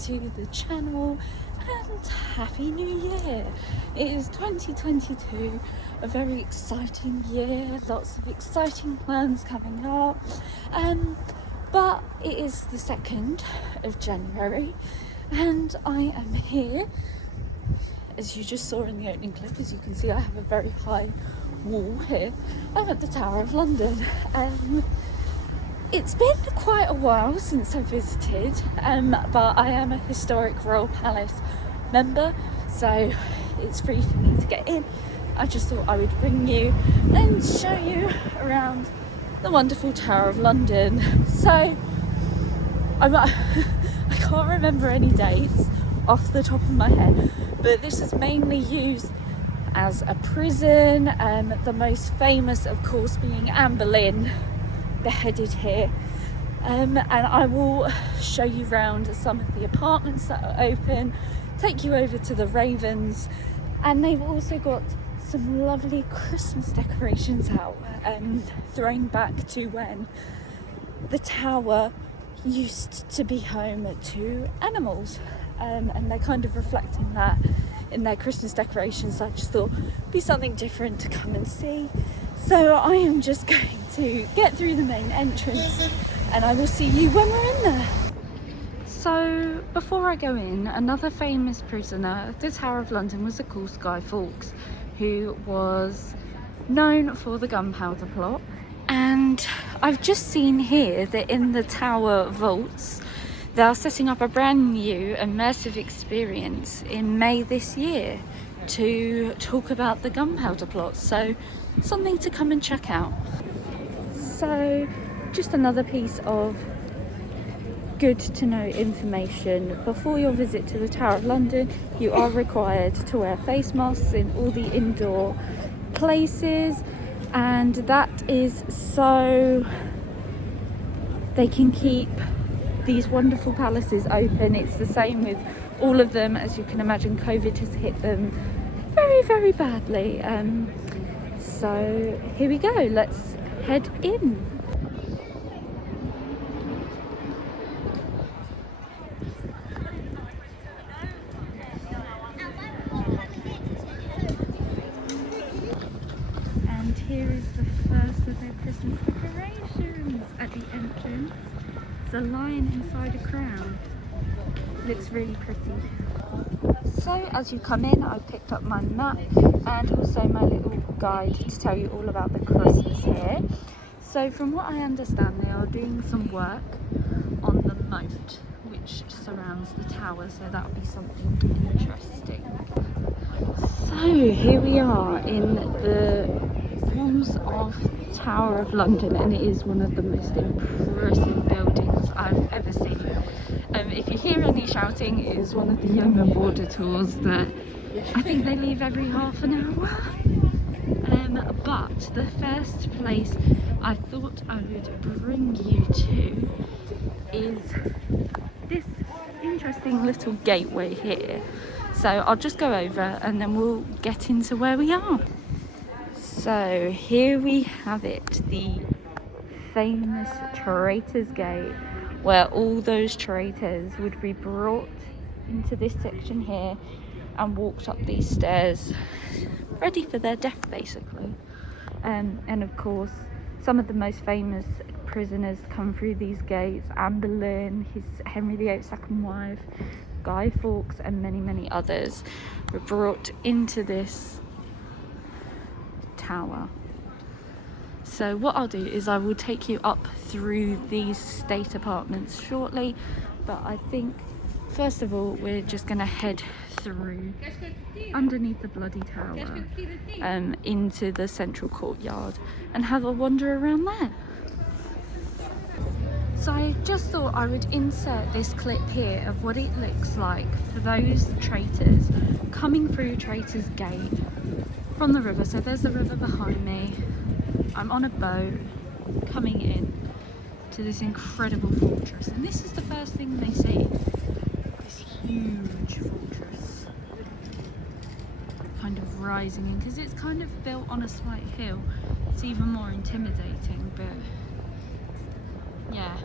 to the channel and Happy New Year. It is 2022, a very exciting year, lots of exciting plans coming up, but it is the 2nd of January and I am here, as you just saw in the opening clip. As you can see, I have a very high wall here. I'm at the Tower of London. It's been quite a while since I visited, but I am a historic Royal Palace member, so it's free for me to get in. I just thought I would bring you and show you around the wonderful Tower of London. So I can't remember any dates off the top of my head, but this is mainly used as a prison, the most famous of course being Anne Boleyn, beheaded here, and I will show you around some of the apartments that are open, take you over to the Ravens, and they've also got some lovely Christmas decorations out, throwing back to when the tower used to be home to animals, and they're kind of reflecting that in their Christmas decorations. I just thought it'd be something different to come and see. So I am just going to get through the main entrance and I will see you when we're in there. So before I go in, another famous prisoner of the Tower of London was of course Guy Fawkes, who was known for the gunpowder plot. And I've just seen here that in the Tower vaults they are setting up a brand new immersive experience in May this year to talk about the gunpowder plot, so something to come and check out. So just another piece of good to know information: before your visit to the Tower of London, you are required to wear face masks in all the indoor places, and that is so they can keep these wonderful palaces open. It's the same with all of them. As you can imagine, COVID has hit them very, very badly. So here we go, let's head in. And here is the first of their Christmas decorations at the entrance. It's a lion inside a crown. Looks really pretty. So as you come in, I've picked up my map and also my little guide to tell you all about the Christmas here. So from what I understand, they are doing some work on the moat which surrounds the tower, so that'll be something interesting. So here we are in the walls of Tower of London, and it is one of the most impressive buildings I've ever seen. If you hear any shouting, it is one of the yeoman border tours that I think they leave every half an hour. But the first place I thought I would bring you to is this interesting little gateway here. So I'll just go over and then we'll get into where we are. So here we have it, the famous Traitors Gate, where all those traitors would be brought into this section here and walked up these stairs, ready for their death basically. And of course, some of the most famous prisoners come through these gates: Anne Boleyn, his Henry VIII's second wife, Guy Fawkes, and many, many others were brought into this tower. So what I'll do is I will take you up through these state apartments shortly, but I think first of all we're just going to head through underneath the bloody tower into the central courtyard and have a wander around there. So I just thought I would insert this clip here of what it looks like for those traitors coming through Traitors Gate from the river. So there's the river behind me. I'm on a boat coming in to this incredible fortress, and this is the first thing they see, this huge fortress kind of rising in, because it's kind of built on a slight hill. It's even more intimidating, but yeah,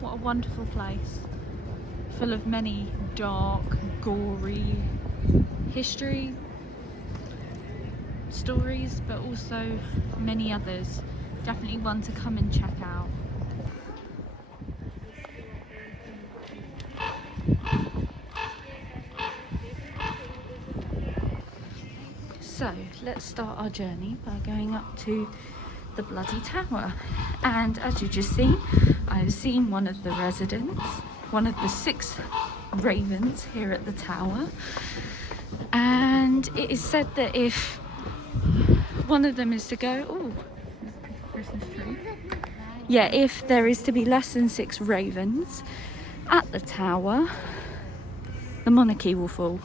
what a wonderful place. full of many dark, gory history stories, but also many others. Definitely one to come and check out. So let's start our journey by going up to the bloody tower, and as you just seen, I've seen one of the residents, one of the 6 ravens here at the tower, and it is said that if one of them is to go, oh, there's a Christmas tree. Yeah, if there is to be less than 6 ravens at the tower, the monarchy will fall.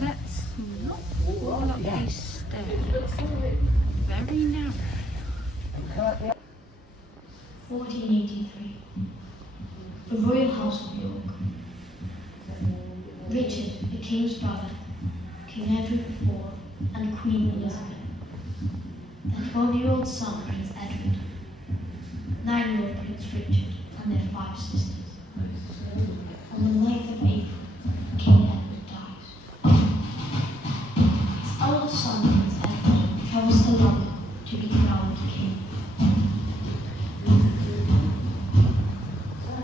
Let's not walk up these stairs. Very narrow. 1483. The Royal House of York. Richard, the King's brother, King Edward IV, and Queen Elizabeth. Their 12-year-old son, Prince Edward, 9-year-old Prince Richard, and their 5 sisters. On the 9th of April, King Edward dies. His eldest son, Prince Edward, travels to London to be crowned king.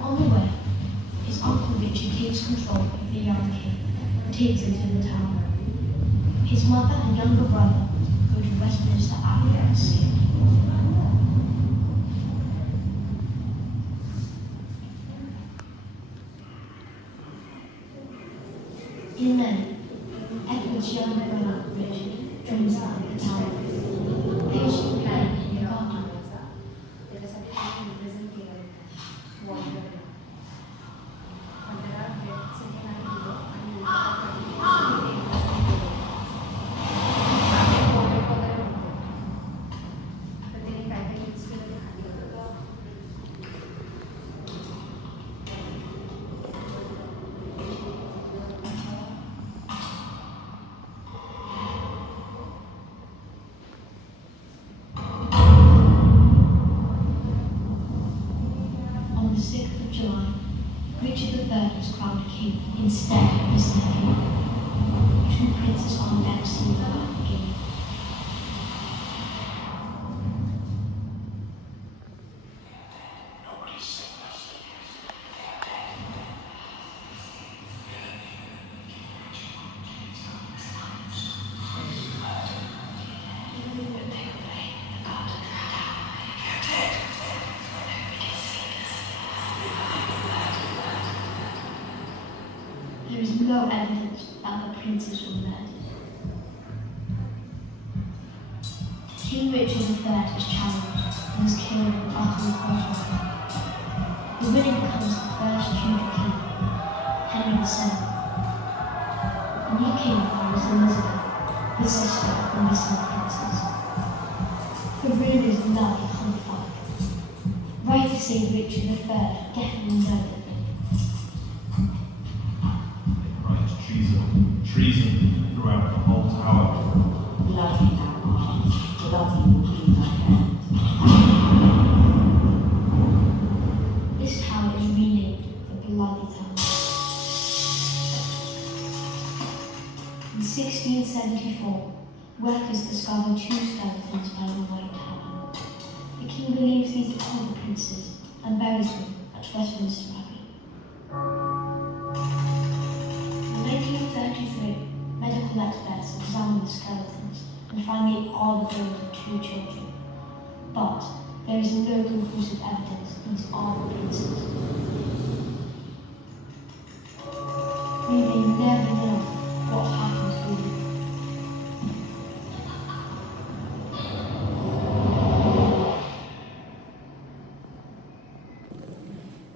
On the way, his uncle Richard takes control of the young king and takes him to the tower. His mother and younger brother go to Westminster Abbey and sing. In May, Edward's younger brother Richard joins them at the tower. They also play in the garden. On the 6th of July, Richard III was crowned king instead of his nephew. 2 princes on deck salute the king. There is no evidence that the princes were murdered. King Richard III is challenged and is killed in the Battle of Basov. The winner becomes the first Tudor king, Henry VII. The new king was Elizabeth, the sister of the missing princes. The room is bloody on fire. Writers say Richard III definitely murdered them. Treason throughout the whole tower. Bloody tower, bloody will be my hand. This tower is renamed the Bloody Tower. In 1674, workers discovered 2 skeletons by the White Tower. The king believes these are the princes and buries them at Westminster Abbey. In 1933, medical experts examined the skeletons and find they are the bones of 2 children, but There is no conclusive evidence these are witnesses. We may never know what happened to them.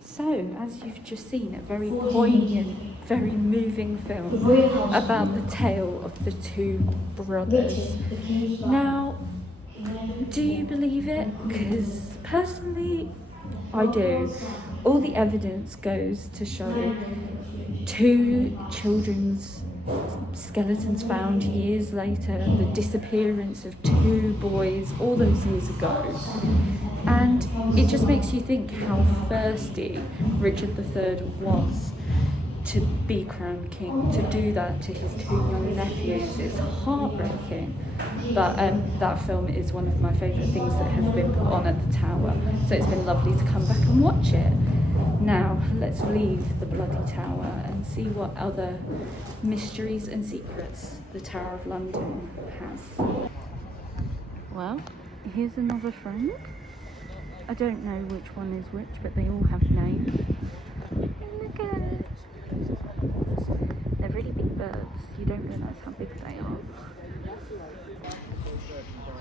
So, as you've just seen, a very poignant, very moving film about the tale of the two brothers. Now, do you believe it? Because personally, I do. All the evidence goes to show two children's skeletons found years later, the disappearance of two boys all those years ago. And it just makes you think how thirsty Richard III was to be crowned king, to do that to his two young nephews. It's heartbreaking. But that film is one of my favourite things that have been put on at the Tower. So it's been lovely to come back and watch it. Now, let's leave the bloody Tower and see what other mysteries and secrets the Tower of London has. Well, here's another friend. I don't know which one is which, but they all have names. Look at it. They're really big birds. You don't realise how big they are.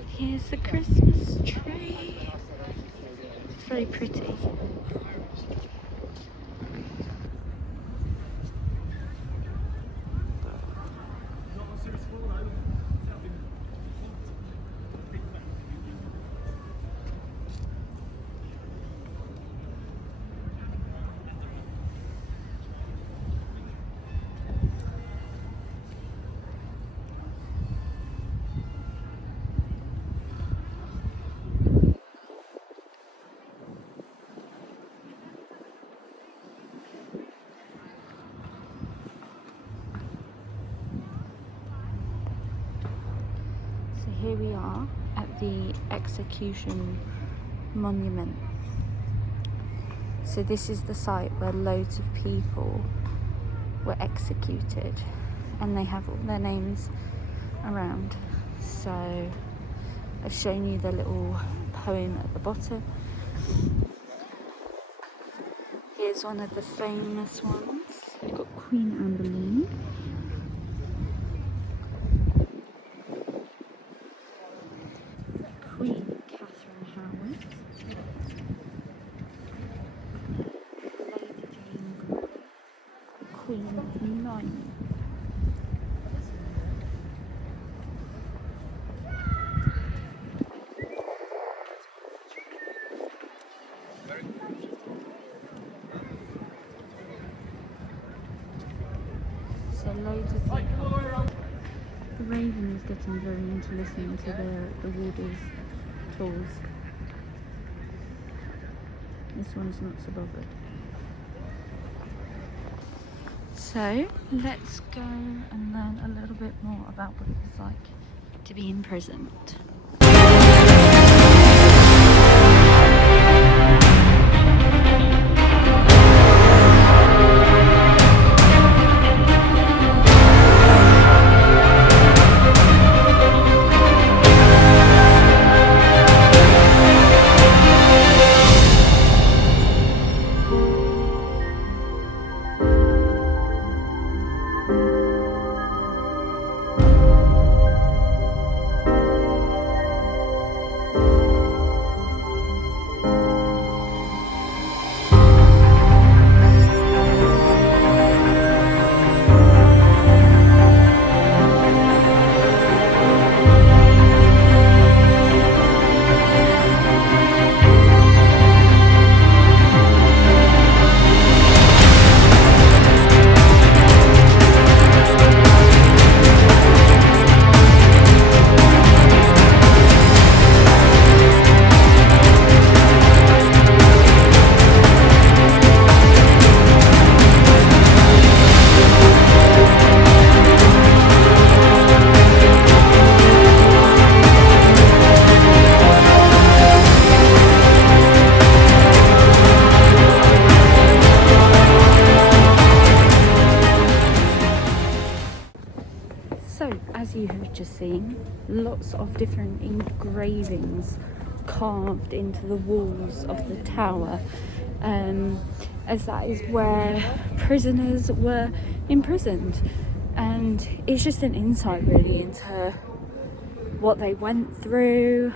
Here's the Christmas tree. It's very pretty. Here we are at the execution monument. So this is the site where loads of people were executed, and they have all their names around. So I've shown you the little poem at the bottom. Here's one of the famous ones. We've got Queen Anne Boleyn. Queen Catherine Howard, Lady Jane Grey, Queen Naomi. So loads of people. The Raven is getting very into listening to the warders' tools. This one's not so bothered. So let's go and learn a little bit more about what it was like to be imprisoned. As you have just seen, lots of different engravings carved into the walls of the tower, as that is where prisoners were imprisoned. And it's just an insight really into what they went through.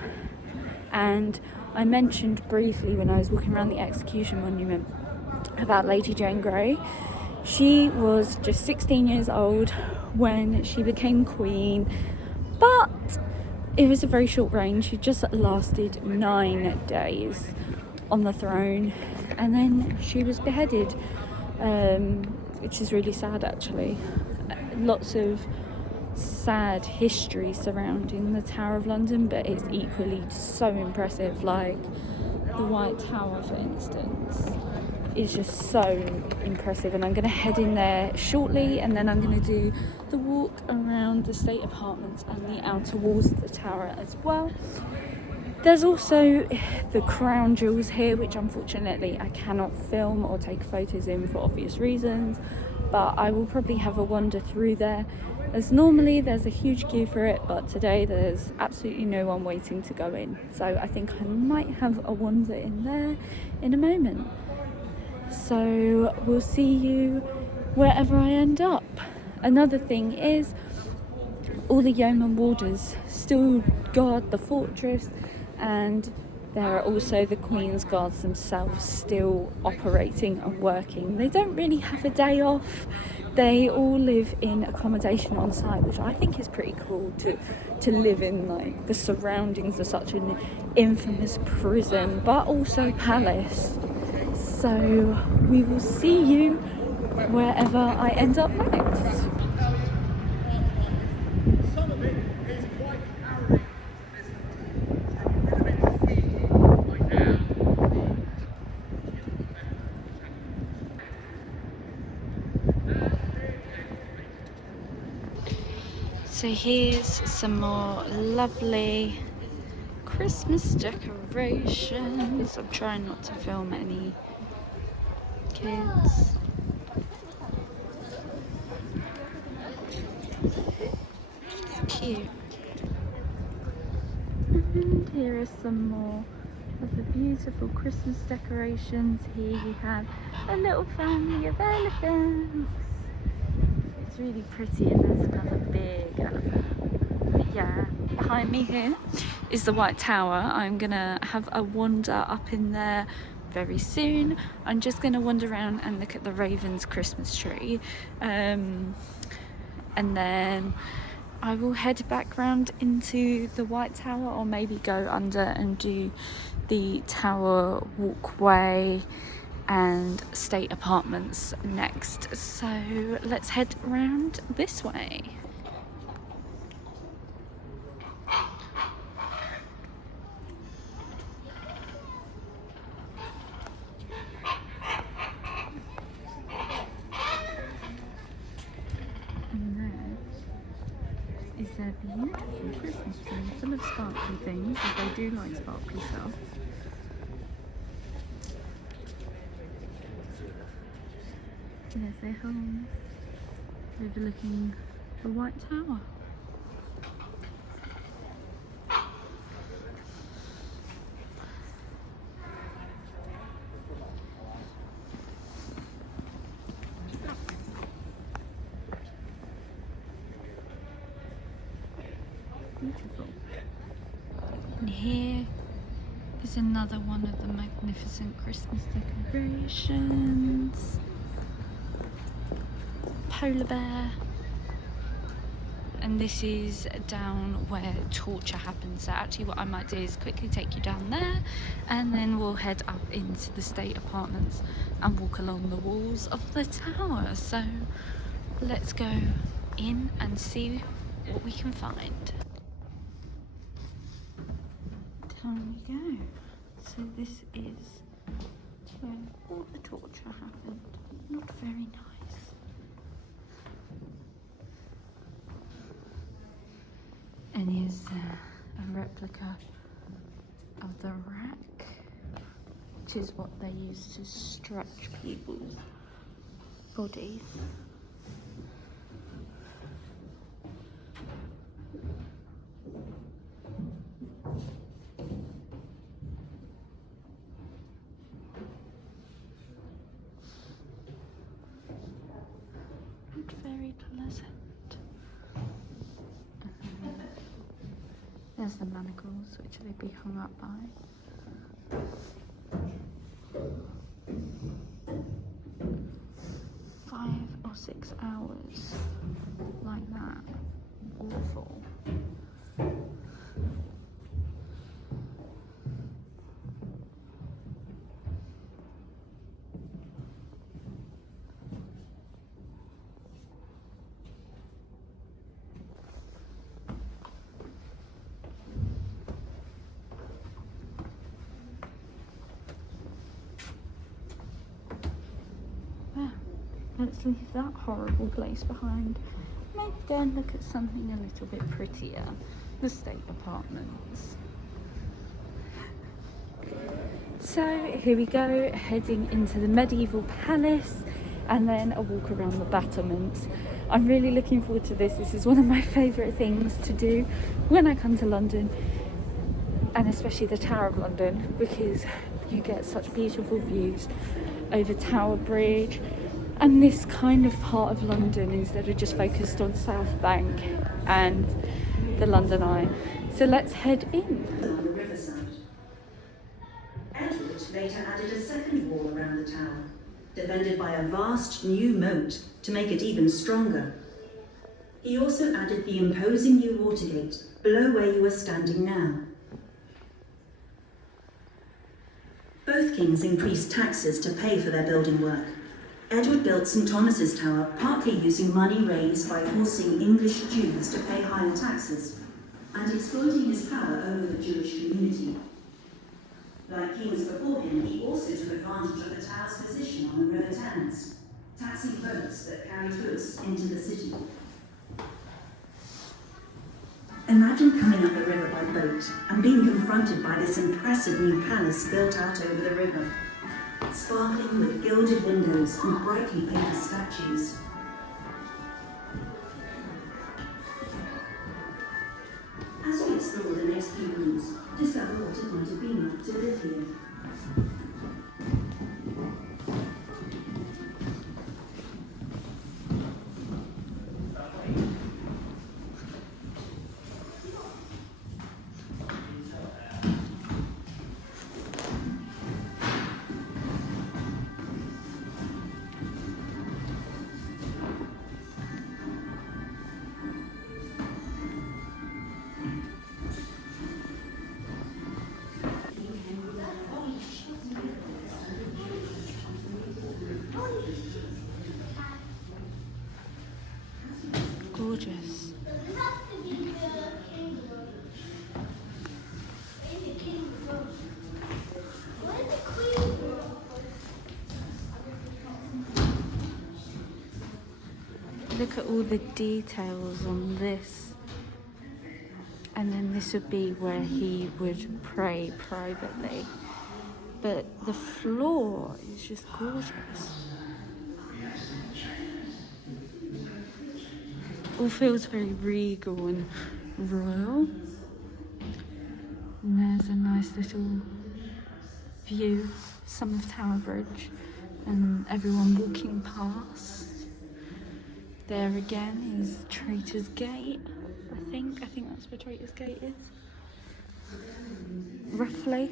And I mentioned briefly when I was walking around the execution monument about Lady Jane Grey. She was just 16 years old when she became queen, but it was a very short reign. She just lasted 9 days on the throne, and then she was beheaded, which is really sad actually. Lots of sad history surrounding the Tower of London, but it's equally so impressive. Like the White Tower, for instance, is just so impressive, and I'm going to head in there shortly, and then I'm going to do the walk around the state apartments and the outer walls of the tower as well. There's also the crown jewels here, which unfortunately I cannot film or take photos in for obvious reasons, but I will probably have a wander through there, as normally there's a huge queue for it, but today there's absolutely no one waiting to go in, so I think I might have a wander in there in a moment. So we'll see you wherever I end up. Another thing is, all the yeoman warders still guard the fortress, and there are also the Queen's Guards themselves still operating and working. They don't really have a day off. They all live in accommodation on site, which I think is pretty cool to live in, like the surroundings of such an infamous prison, but also palace. So we will see you wherever I end up next. So here's some more lovely Christmas decorations. I'm trying not to film any kids. It's cute. And here are some more of the beautiful Christmas decorations. Here you have a little family of elephants. It's really pretty, and there's another big elephant. But yeah, behind me here is the White Tower. I'm gonna have a wander up in there very soon. I'm just gonna wander around and look at the Ravens Christmas tree, and then I will head back round into the White Tower, or maybe go under and do the Tower walkway and state apartments next. So let's head round this way. And there is their beautiful Christmas tree, full of sparkly things, as they do like sparkly stuff. There's their home, overlooking the White Tower. Beautiful. And here is another one of the magnificent Christmas decorations. Polar bear, and this is down where torture happens. So actually what I might do is quickly take you down there, and then we'll head up into the state apartments and walk along the walls of the tower. So let's go in and see what we can find. Down we go. So this is where all the torture happened. Not very nice. And here's a replica of the rack, which is what they use to stretch people's bodies. There's the manacles, which they'd be hung up by. 5 or 6 hours like that. Awful. Let's leave that horrible place behind. Maybe go and look at something a little bit prettier. The state apartments. So here we go, heading into the medieval palace and then a walk around the battlements. I'm really looking forward to this. This is one of my favourite things to do when I come to London, and especially the Tower of London, because you get such beautiful views over Tower Bridge and this kind of part of London instead of just focused on South Bank and the London Eye. So let's head in. On the riverside. Edward later added a second wall around the tower, defended by a vast new moat to make it even stronger. He also added the imposing new Watergate below where you are standing now. Both kings increased taxes to pay for their building work. Edward built St. Thomas's Tower partly using money raised by forcing English Jews to pay higher taxes and exploiting his power over the Jewish community. Like kings before him, he also took advantage of the tower's position on the River Thames, taxing boats that carried goods into the city. Imagine coming up the river by boat and being confronted by this impressive new palace built out over the river, sparkling with gilded windows and brightly painted statues. As we explore the next few rooms, discover what it might have been like to live here. Gorgeous. Look at all the details on this. And then this would be where he would pray privately. But the floor is just gorgeous. All feels very regal and royal. And there's a nice little view, some of Tower Bridge, and everyone walking past. There again is Traitors Gate, I think that's where Traitors Gate is, roughly.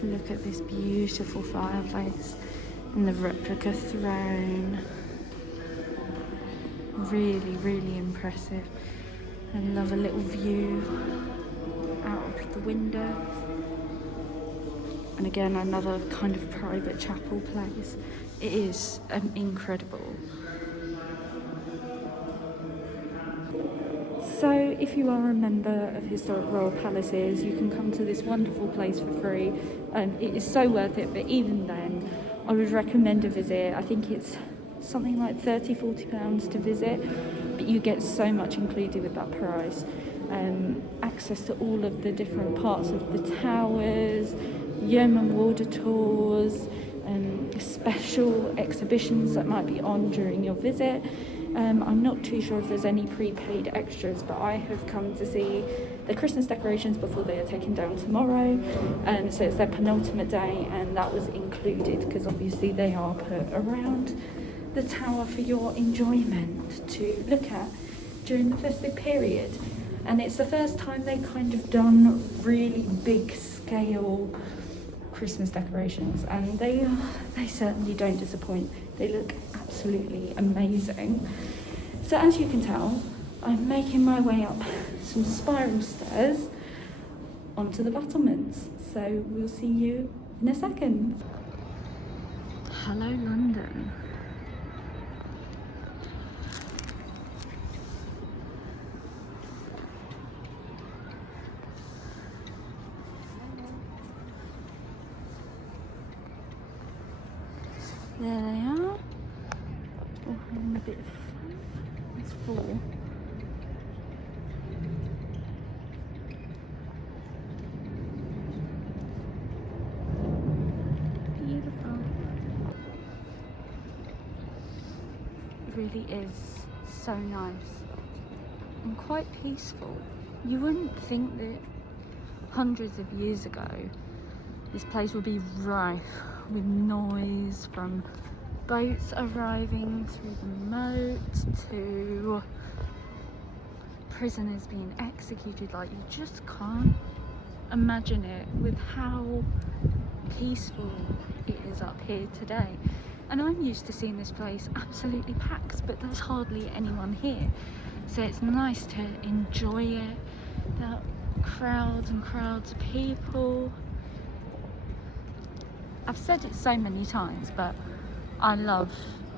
Look at this beautiful fireplace and the replica throne. Really, really impressive. I love a little view out of the window. And again, another kind of private chapel place. It is incredible. So if you are a member of Historic Royal Palaces, you can come to this wonderful place for free. It is so worth it, but even then, I would recommend a visit. I think it's something like £30–40 to visit, but you get so much included with that price. Access to all of the different parts of the towers, yeoman warder tours, special exhibitions that might be on during your visit. I'm not too sure if there's any prepaid extras, but I have come to see the Christmas decorations before they are taken down tomorrow. So it's their penultimate day, and that was included because obviously they are put around the tower for your enjoyment to look at during the festive period. And it's the first time they've kind of done really big scale Christmas decorations, and they certainly don't disappoint. They look absolutely amazing. So as you can tell, I'm making my way up some spiral stairs onto the battlements. So we'll see you in a second. Hello, London. There they are. Oh, having a bit of fun. It's full. Beautiful. It really is so nice and quite peaceful. You wouldn't think that hundreds of years ago this place would be rife with noise from boats arriving through the moat to prisoners being executed. Like, you just can't imagine it with how peaceful it is up here today. And I'm used to seeing this place absolutely packed, but there's hardly anyone here. So it's nice to enjoy it. There are crowds and crowds of people. I've said it so many times, but I love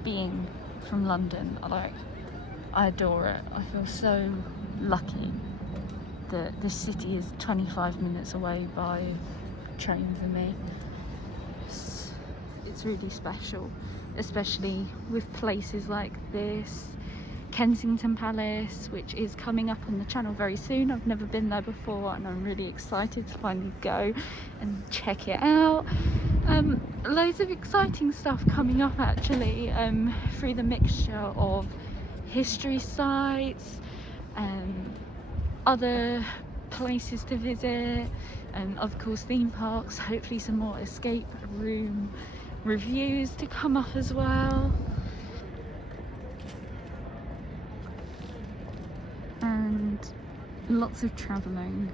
being from London. I adore it. I feel so lucky that the city is 25 minutes away by train for me. It's really special, especially with places like this. Kensington Palace, which is coming up on the channel very soon. I've never been there before, and I'm really excited to finally go and check it out. Loads of exciting stuff coming up actually, through the mixture of history sites and other places to visit, and of course theme parks. Hopefully some more escape room reviews to come up as well, and lots of travelling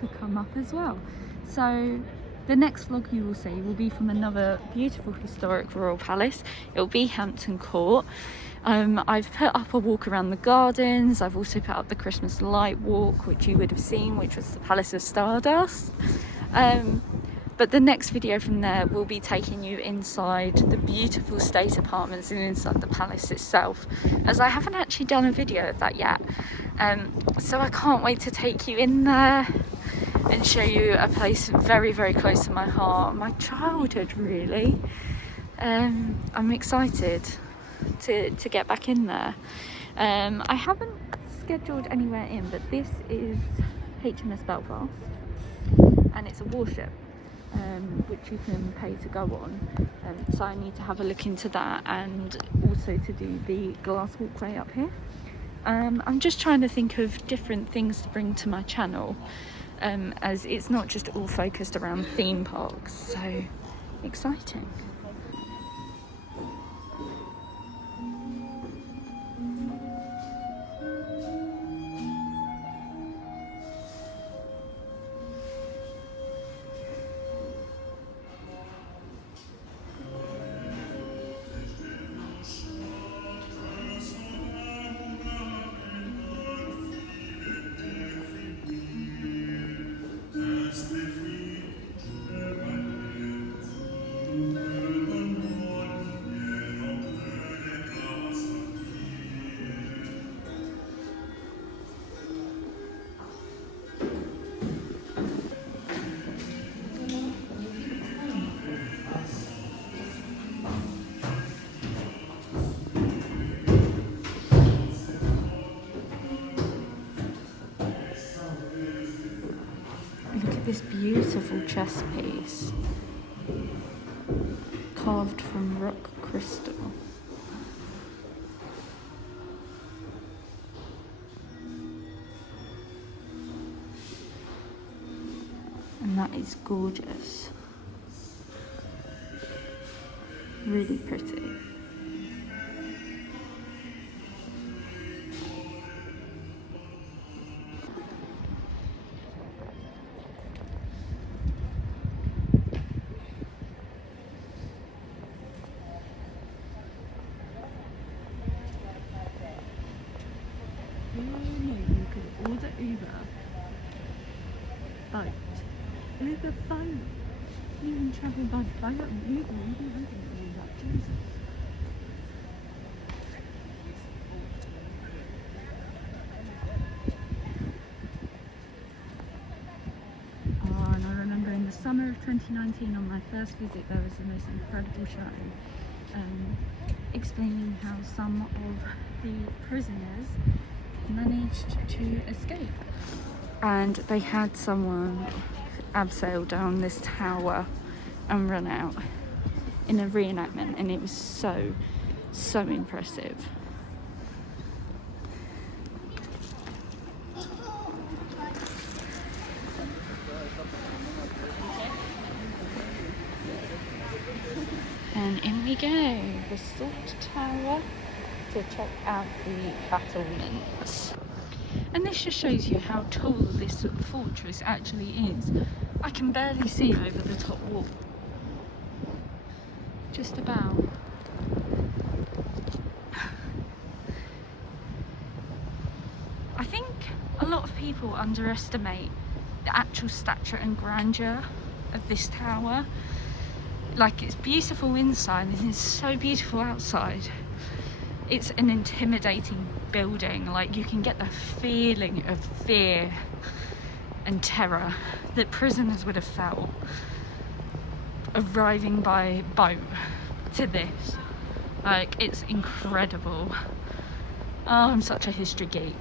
to come up as well. So the next vlog you will see will be from another beautiful historic royal palace. It will be Hampton Court. I've put up a walk around the gardens. I've also put up the Christmas light walk, which you would have seen, which was the Palace of Stardust. But the next video from there will be taking you inside the beautiful state apartments and inside the palace itself, as I haven't actually done a video of that yet. So I can't wait to take you in there and show you a place very, very close to my heart, my childhood really. I'm excited to get back in there. I haven't scheduled anywhere in, but this is Hms Belfast, and it's a warship which you can pay to go on. So I need to have a look into that, and also to do the glass walkway up here. I'm just trying to think of different things to bring to my channel, as it's not just all focused around theme parks. So exciting. this beautiful chess piece carved from rock crystal. And that is gorgeous. Really pretty. You could order Uber. Boat. Uber boat. You can travel by boat and Uber. You can do that. Jesus. Oh, and I remember in the summer of 2019 on my first visit there was the most incredible show explaining how some of the prisoners managed to escape. And they had someone abseil down this tower and run out in a reenactment, and it was so impressive. And in we go, the Salt Tower, to check out the battlements. And this just shows you how tall this fortress actually is. I can barely see over the top wall. Just about. I think a lot of people underestimate the actual stature and grandeur of this tower. Like, it's beautiful inside and it's so beautiful outside. It's an intimidating building. Like, you can get the feeling of fear and terror that prisoners would have felt arriving by boat to this. Like, it's incredible. Oh, I'm such a history geek.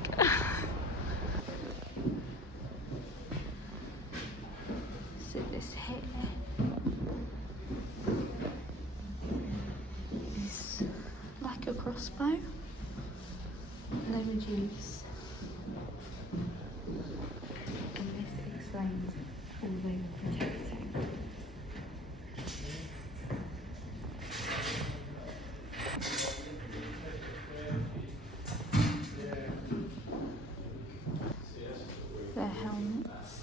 So this here is like a crossbow. They would use, and this explains all they were protecting. Their helmets.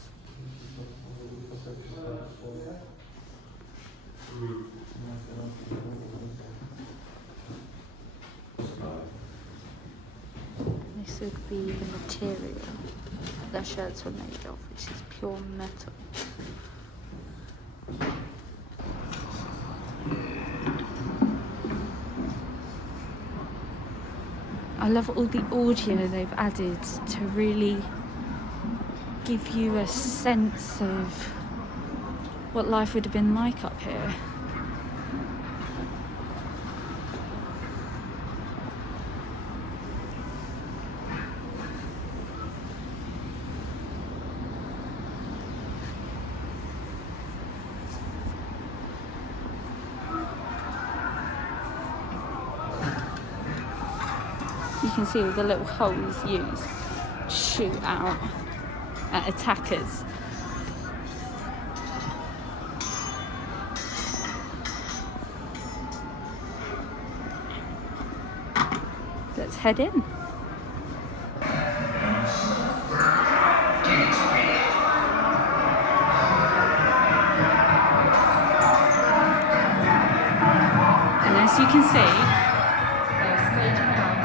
This would be the material their shirts were made of, which is pure metal. I love all the audio they've added to really give you a sense of what life would have been like up here. You can see all the little holes used to shoot out at attackers. Let's head in. And as you can see, they're staging up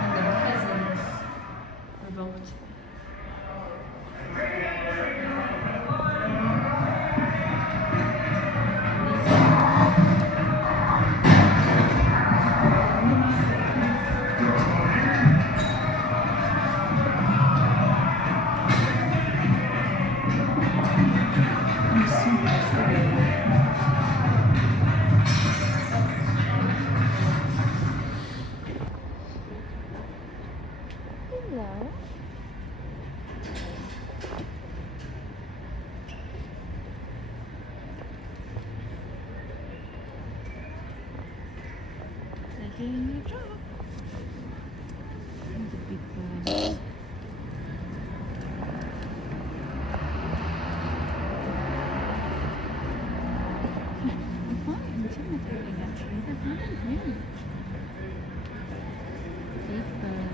and the peasants revolt. doing your job. There's a big bird. Quite intimidating actually, they're really huge. Big bird.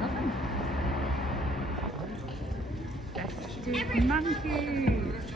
Love them. Festive monkeys.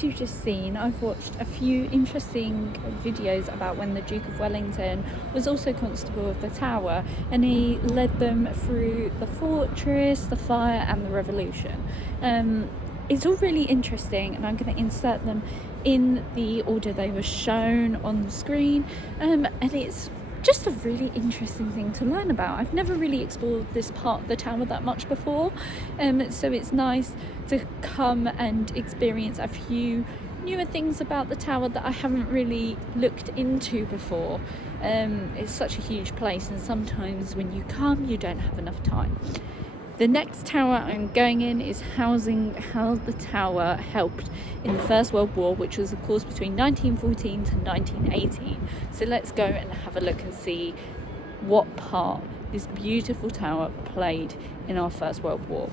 as you've just seen, I've watched a few interesting videos about when the Duke of Wellington was also Constable of the Tower, and he led them through the fortress, the fire and the revolution. It's all really interesting, and I'm going to insert them in the order they were shown on the screen, and it's just a really interesting thing to learn about. I've never really explored this part of the tower that much before, so it's nice to come and experience a few newer things about the tower that I haven't really looked into before. It's such a huge place, and sometimes when you come you don't have enough time. The next tower I'm going in is housing how the tower helped in the First World War, which was of course between 1914 to 1918. So let's go and have a look and see what part this beautiful tower played in our First World War.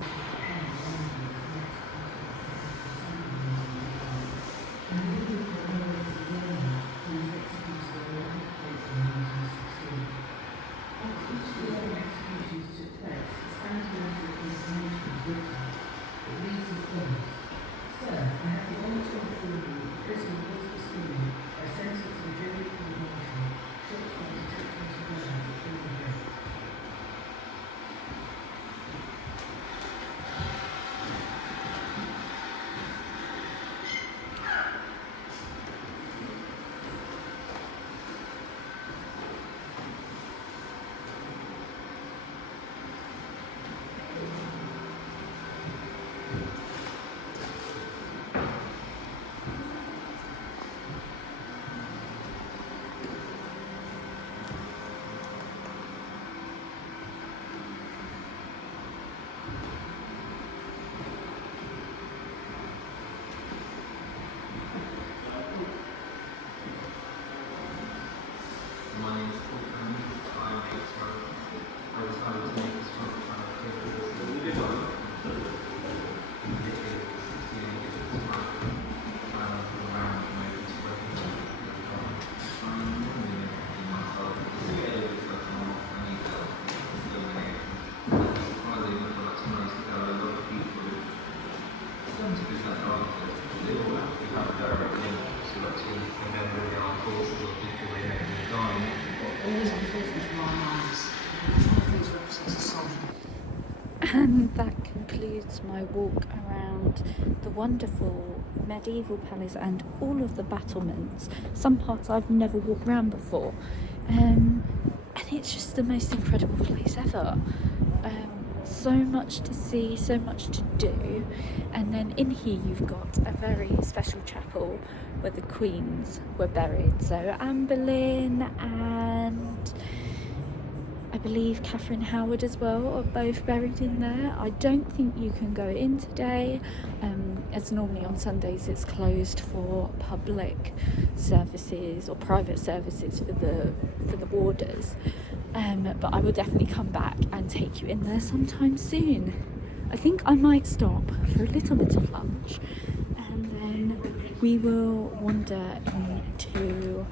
And that concludes my walk around the wonderful medieval palace and all of the battlements. Some parts I've never walked around before, and it's just the most incredible place ever. So much to see, so much to do, and then in here you've got a very special chapel where the queens were buried. So Anne Boleyn and I believe Catherine Howard as well are both buried in there. I don't think you can go in today, as normally on Sundays it's closed for public services or private services for the warders. But I will definitely come back and take you in there sometime soon. I think I might stop for a little bit of lunch, and then we will wander into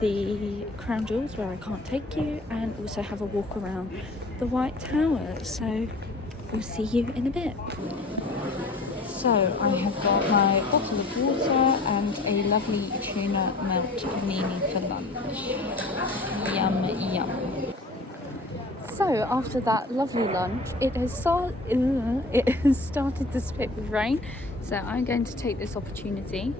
the Crown Jewels where I can't take you, and also have a walk around the White Tower. So we'll see you in a bit. So I have got my bottle of water and a lovely tuna melt panini for lunch. Yum yum. So after that lovely lunch, it has started to spit with rain, so I'm going to take this opportunity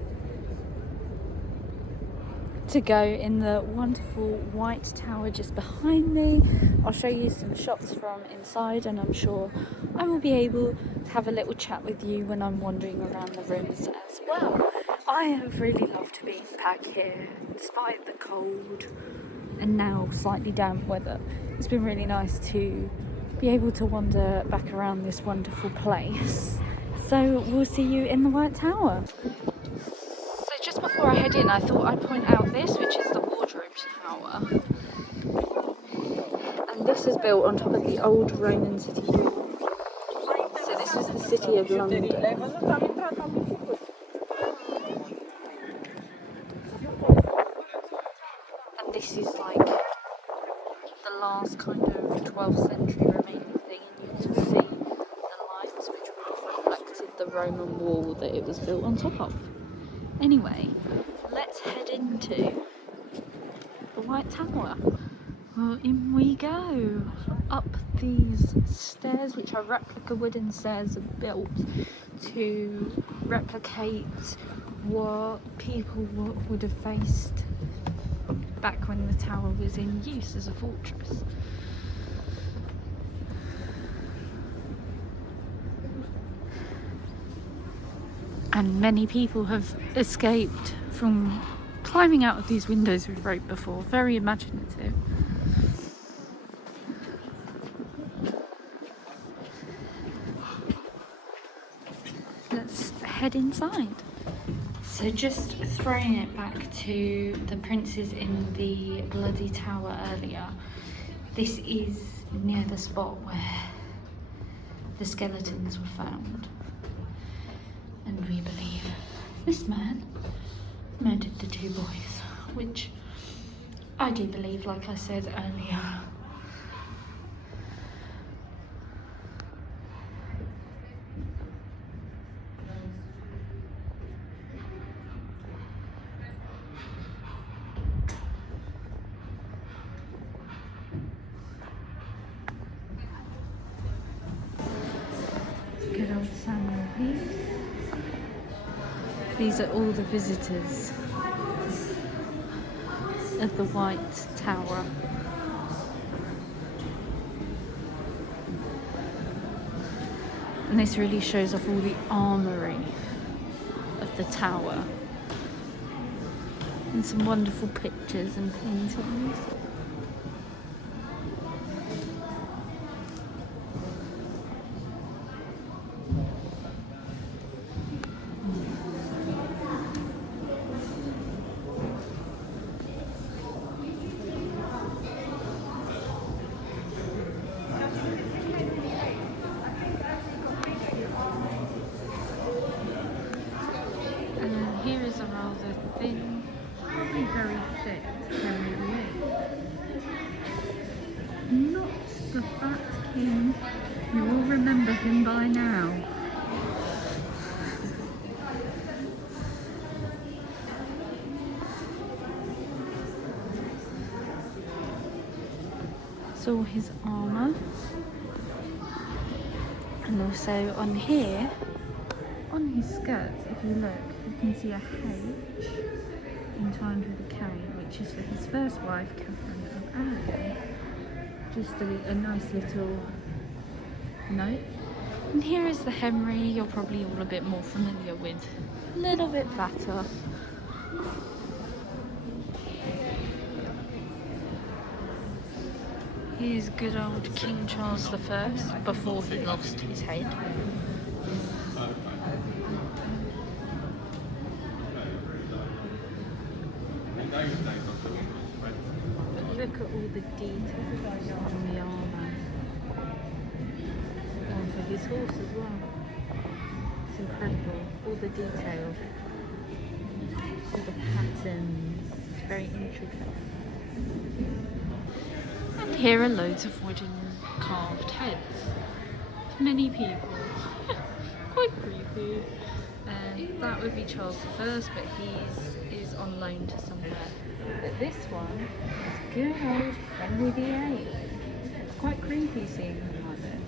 to go in the wonderful White Tower just behind me. I'll show you some shots from inside, and I'm sure I will be able to have a little chat with you when I'm wandering around the rooms as well. I have really loved being back here despite the cold and now slightly damp weather. It's been really nice to be able to wander back around this wonderful place. So we'll see you in the White Tower. Just before I head in, I thought I'd point out this, which is the Wardrobe Tower. And this is built on top of the old Roman city wall. So this is the City of London. And this is like the last kind of 12th century remaining thing, and you can see the lights which would have reflected the Roman wall that it was built on top of. Anyway, let's head into the White Tower. Well, in we go, up these stairs, which are replica wooden stairs built to replicate what people would have faced back when the tower was in use as a fortress. And many people have escaped from climbing out of these windows with rope before. Very imaginative. Let's head inside. So just throwing it back to the princes in the Bloody Tower earlier, this is near the spot where the skeletons were found. And we believe this man murdered the two boys, which I do believe, like I said earlier. Good old Samuel Heath. These are all the visitors of the White Tower. And this really shows off all the armory of the tower. And some wonderful pictures and paintings. Here is a rather thin, probably very thick Henry VIII. Not the fat king. You all remember him by now. So his armour. And also on here, on his skirts, if you look, you can see a H entwined with a K, which is for his first wife, Catherine of Aragon. Just a nice little note. And here is the Henry, you're probably all a bit more familiar with. A little bit fatter. Here's good old King Charles I before he lost his head. But look at all the details on the armour. And for his horse as well. It's incredible. All the detail. All the patterns. It's very intricate. And here are loads of wooden carved heads. Many people. Quite creepy. That would be Charles I, but he is on loan to somewhere. But this one is good old Henry VIII. It's quite creepy seeing him like this.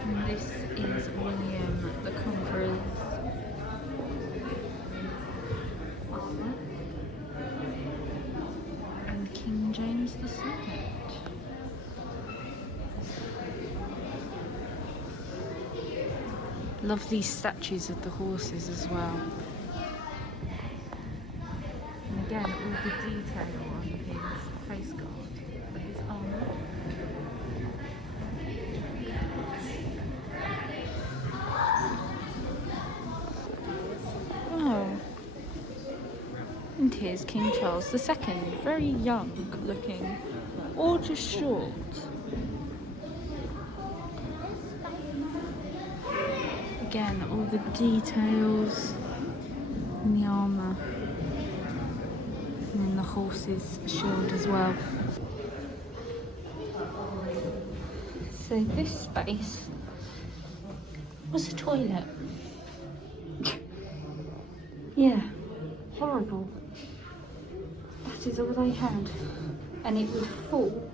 And this is William the Conqueror's armour. And King James II. Love these statues of the horses as well. And again, all the detail on his face guard for his armour. Oh. And here's King Charles II, very young looking, or just short. Again, all the details in the armour and then the horse's shield as well. So this space was a toilet. Yeah, horrible. That is all they had. And it would fall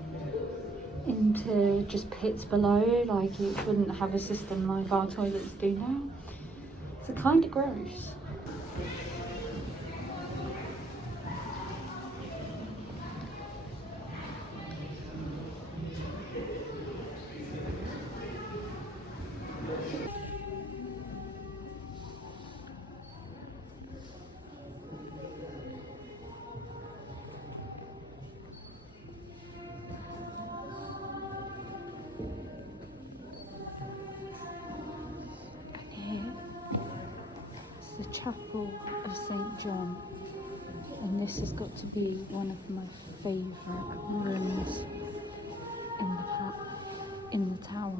into just pits below, like it wouldn't have a system like our toilets do now. So kind of gross. The Chapel of St. John, and this has got to be one of my favourite rooms in the tower.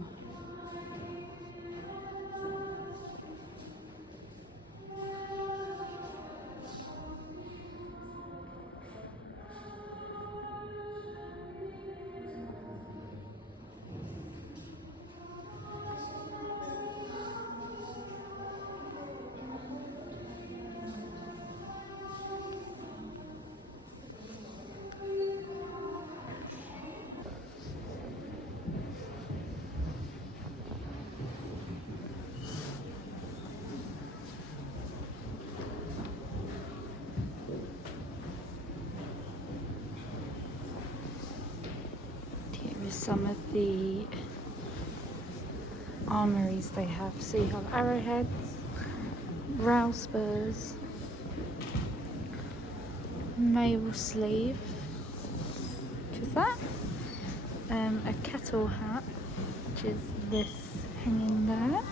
Some of the armories they have. So you have arrowheads, row spurs, mail sleeve, which is that, a kettle hat, which is this hanging there,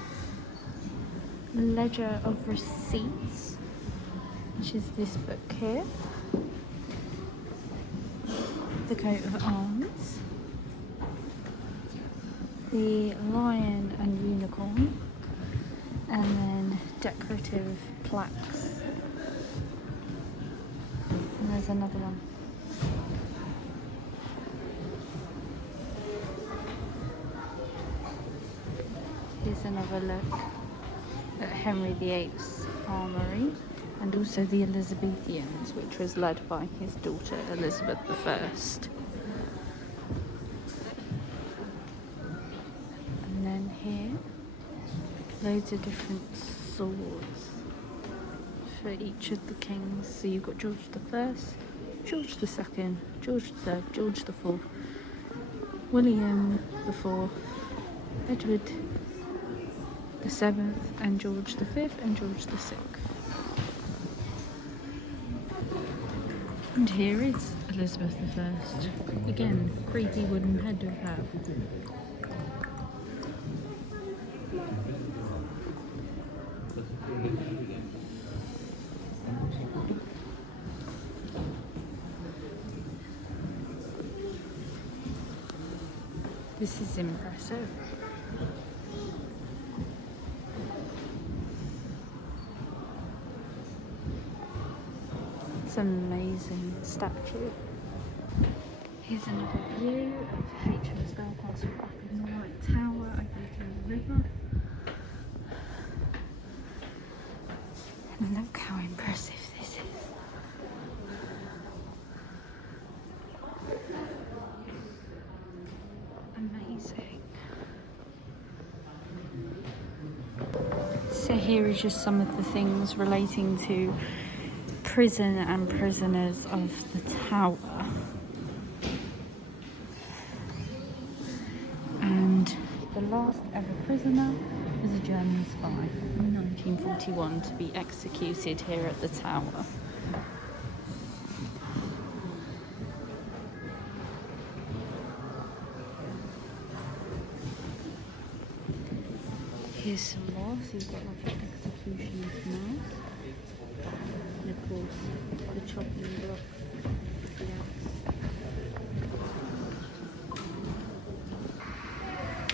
ledger of receipts, which is this book here, the coat of arms, the lion and unicorn, and then decorative plaques. And there's another one. Here's another look at Henry VIII's armory, and also the Elizabethans, which was led by his daughter Elizabeth I. Here, loads of different swords for each of the kings. So you've got George I, George II, George III, George IV, William IV, Edward VII, and George V, and George VI. And here is Elizabeth I. Again, creepy wooden head of her. This is impressive. It's an amazing statue. Here's another view of Hms Belfast up in the White Tower overlooking the river. And look how impressive this is. Amazing. So here is just some of the things relating to prison and prisoners of the tower. And the last ever prisoner was a German spy in 1941 to be executed here at the tower. Here's some more, so you've got like an executioner's mask, and of course the chopping block, the axe.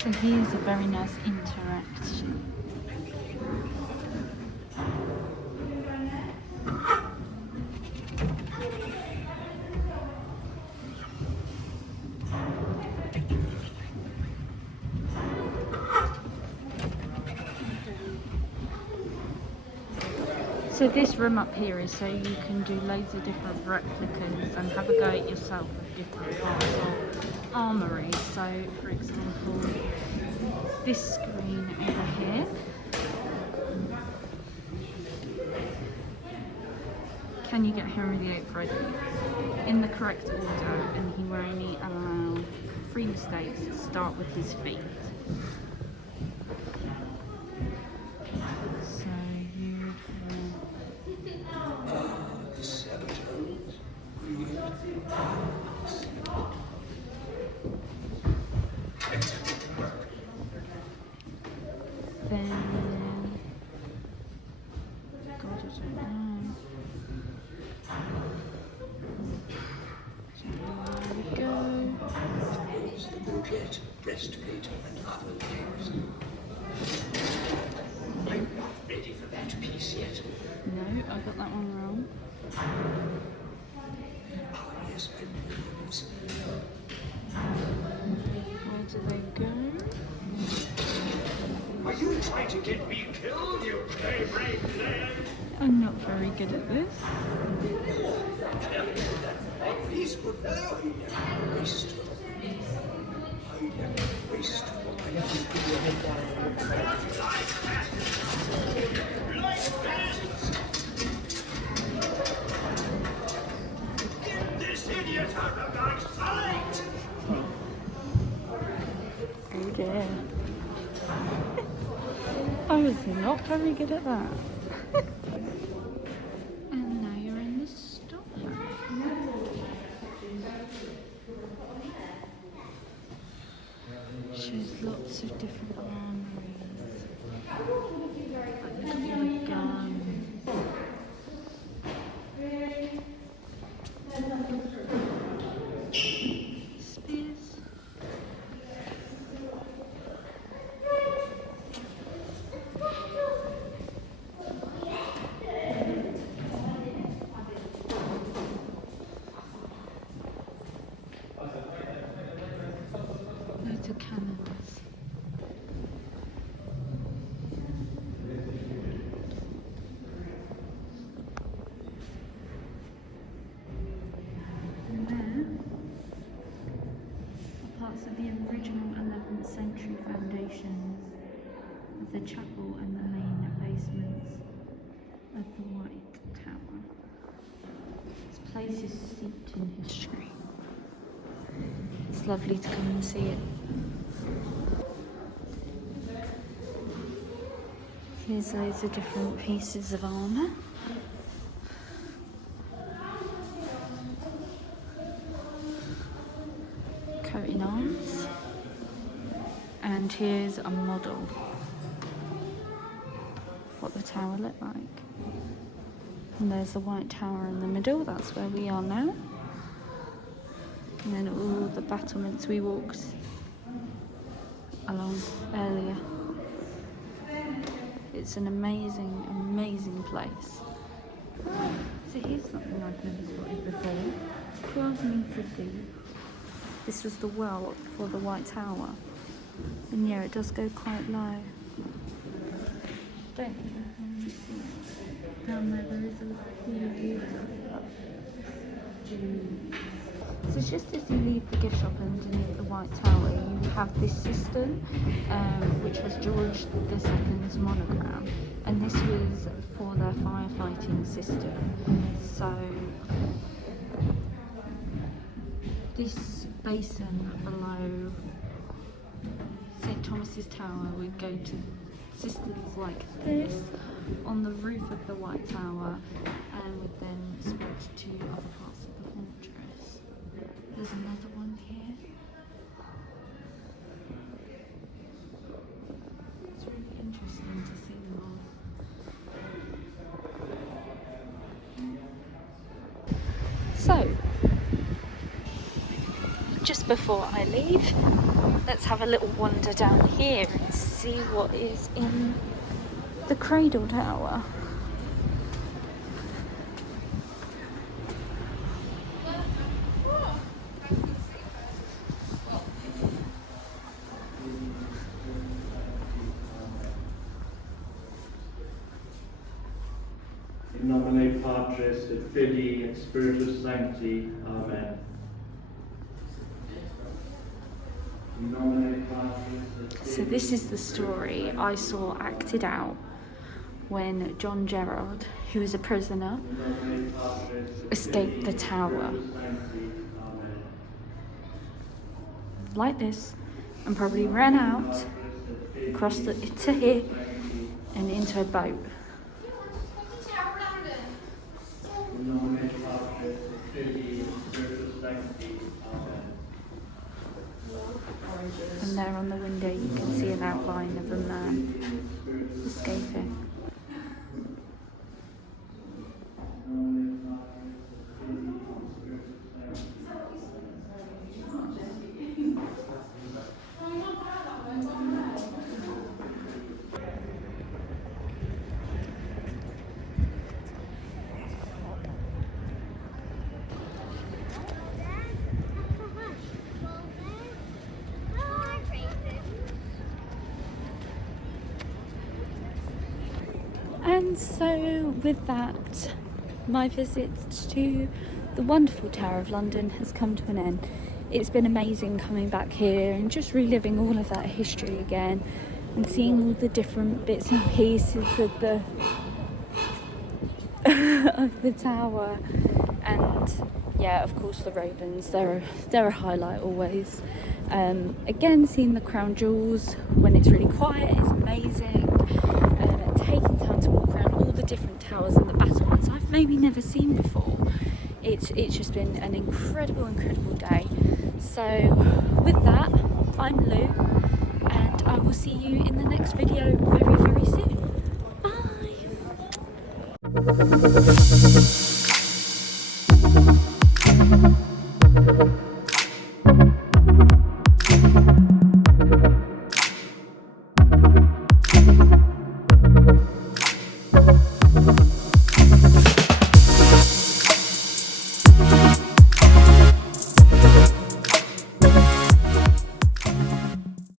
So here's a very nice interaction. So this room up here is so you can do loads of different replicas and have a go at yourself with different parts of Armory. So for example, this screen over here, can you get Henry VIII ready in the correct order, and he will only allow 3 mistakes to start with his feet. So you then God, I don't know. Budget, breastplate, and other things. I'm not ready for that piece yet. No, I got that one wrong. Oh, yes, and moves. Where do they go? Are you trying to get me killed, you cray-bray player? I'm not very good at this. He's a good fellow. He never wasteful. I never wasteful. Get this idiot out of my sight! Oh dear. I was not very good at that. And now you're in the store. Shows lots of different armories. Like, look at all the guns. Spears. Loads of cannons. And there are parts of the original 11th century foundations of the chapel and the main basements of the White Tower. This place is steeped in history. It's lovely to come and see it. Here's loads of different pieces of armour. Coat arms. And here's a model of what the tower looked like. And there's the White Tower in the middle, that's where we are now. And then all the battlements we walked along earlier. It's an amazing, amazing place. So here's something I've never spotted before. 12 metre deep. This was the well for the White Tower. And yeah, it does go quite low. Don't think I can really see it. Down there is a huge water. So just as you leave the gift shop underneath the White Tower, you have this cistern, which has George II's monogram, and this was for their firefighting cistern. So this basin below St. Thomas's Tower would go to cisterns like this on the roof of the White Tower, and would then spread to other parts of the fortress. There's another one here. It's really interesting to see them all. So, just before I leave, let's have a little wander down here and see what is in the Cradle Tower. In nomine Patris et Filii et Spiritus Sancti. Amen. In nomine Patris et Filii. So this is the story I saw acted out when John Gerard, who was a prisoner, escaped the tower. Like this, and probably ran out, across to here, and into a boat. And there on the window you can see an outline of a man escaping. And so with that, my visit to the wonderful Tower of London has come to an end. It's been amazing coming back here and just reliving all of that history again and seeing all the different bits and pieces of the of the tower. And yeah, of course the ravens, they're a highlight always. Again, seeing the crown jewels when it's really quiet is amazing. Taking time to walk around all the different towers and the battlements I've maybe never seen before. It's just been an incredible day. So with that, I'm Lou, and I will see you in the next video very soon. Bye.